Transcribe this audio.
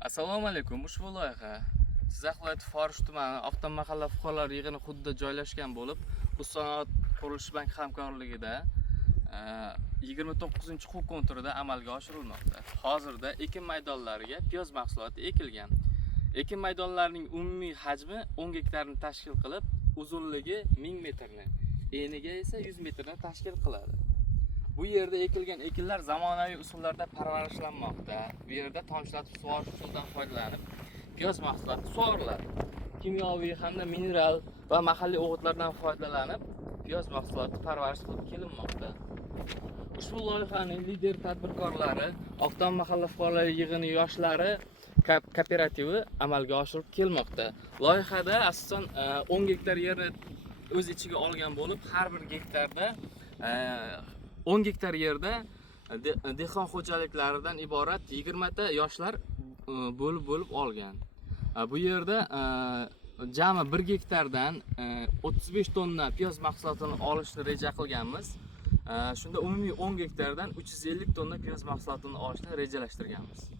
Assalomu alaykum. Ushbu loyiha Jizzax viloyati Forish tumani Oqton mahalla fuqarolar yig'ini hududida joylashgan bo'lib, Xususiy qurilish bank hamkorligida 29-huquq konturida amalga oshirilmoqda. Hozirda ekin maydonlariga piyoz mahsuloti ekilgan. Ekin maydonlarining umumiy hajmi 10 gektarni tashkil qilib, uzunligi 1000 metrni, eniga esa 100 metrni tashkil qiladi. Bu yerda ekilgan ekinlar zamonaviy usullarda parvarishlanmoqda. Bu yerda tomchilatib sug'orish usulidan foydalanib, piyoz mahsuloti sug'oriladi. Kimyoviy hamda mineral va mahalliy o'g'itlardan foydalanib, piyoz mahsuloti parvarish qilib kelinmoqda. Ushbu loyihaning lider tadbirkorlari Oqton mahalla fuqarolar yig'ini yoshlari kooperativi amalga oshirib kelmoqda. Loyihada asosan 10 gektar yerni o'z ichiga olgan bo'lib, har bir gektarda 10 gektar yerda dehqon xo'jaliklaridan iborat 20 ta yoshlar bo'lib olgan. Bu yerda jami 1 gektardan 35 tonna piyoz mahsulotini olishni reja qilganmiz. Shunda umumiy 10 gektardan 350 tonna piyoz mahsulotini olishni rejalashtirganmiz.